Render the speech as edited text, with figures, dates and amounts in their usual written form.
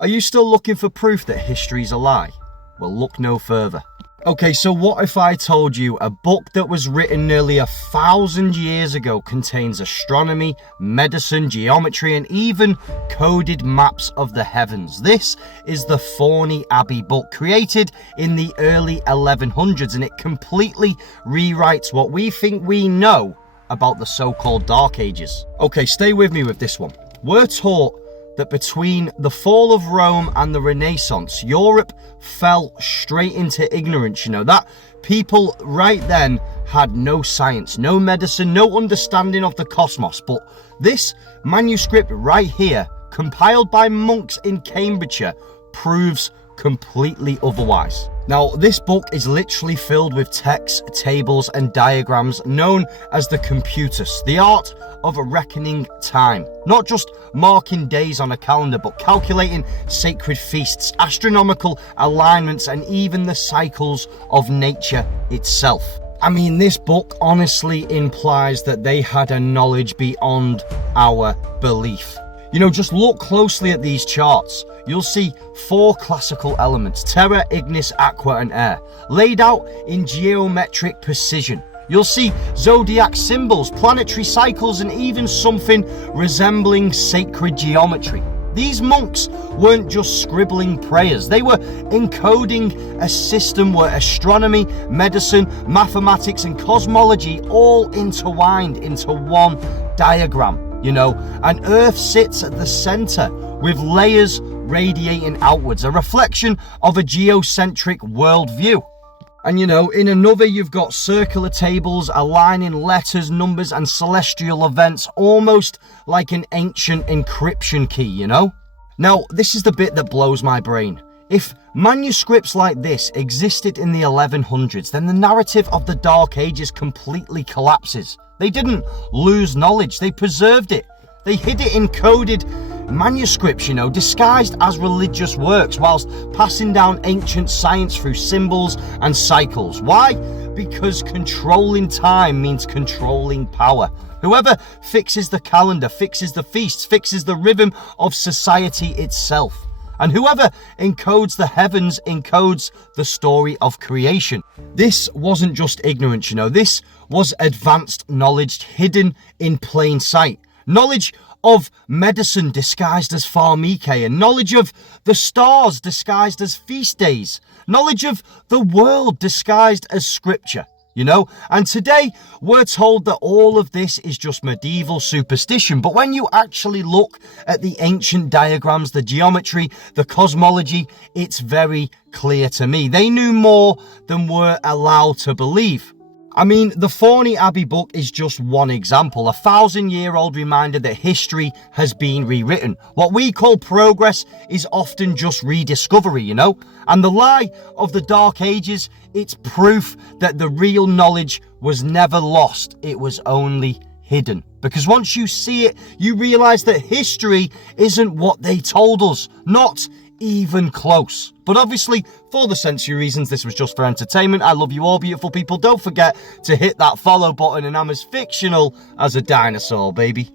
Are you still looking for proof that history's a lie? Well, look no further. Okay, so what if I told you a book that was written nearly 1,000 years ago contains astronomy, medicine, geometry, and even coded maps of the heavens? This is the Thorny Abbey book, created in the early 1100s, and it completely rewrites what we think we know about the so-called Dark Ages. Okay, stay with me with this one. We're taught that between the fall of Rome and the Renaissance, Europe fell straight into ignorance, that people right then had no science, no medicine, no understanding of the cosmos. But this manuscript right here, compiled by monks in Cambridgeshire, proves completely otherwise. Now, this book is literally filled with texts, tables, and diagrams known as the computus, the art of reckoning time. Not just marking days on a calendar, but calculating sacred feasts, astronomical alignments, and even the cycles of nature itself. I mean, this book honestly implies that they had a knowledge beyond our belief. Just look closely at these charts. You'll see 4 classical elements: terra, ignis, aqua, and air, laid out in geometric precision. You'll see zodiac symbols, planetary cycles, and even something resembling sacred geometry. These monks weren't just scribbling prayers, they were encoding a system where astronomy, medicine, mathematics, and cosmology all intertwined into one diagram. And Earth sits at the center with layers radiating outwards, a reflection of a geocentric worldview. And in another, you've got circular tables aligning letters, numbers, and celestial events, almost like an ancient encryption key, Now, this is the bit that blows my brain. If manuscripts like this existed in the 1100s, then the narrative of the Dark Ages completely collapses. They didn't lose knowledge, they preserved it. They hid it in coded manuscripts, disguised as religious works, whilst passing down ancient science through symbols and cycles. Why? Because controlling time means controlling power. Whoever fixes the calendar, fixes the feasts, fixes the rhythm of society itself. And whoever encodes the heavens encodes the story of creation. This wasn't just ignorance, this was advanced knowledge hidden in plain sight. Knowledge of medicine disguised as pharmakeia, knowledge of the stars disguised as feast days, knowledge of the world disguised as scripture. And today we're told that all of this is just medieval superstition. But when you actually look at the ancient diagrams, the geometry, the cosmology, it's very clear to me. They knew more than we're allowed to believe. I mean, the Thorny Abbey book is just one example, a 1,000-year-old reminder that history has been rewritten. What we call progress is often just rediscovery, And the lie of the Dark Ages, it's proof that the real knowledge was never lost, it was only hidden. Because once you see it, you realize that history isn't what they told us, not even close. But obviously, for the sensory reasons, this was just for entertainment. I love you all, beautiful people. Don't forget to hit that follow button, and I'm as fictional as a dinosaur, baby.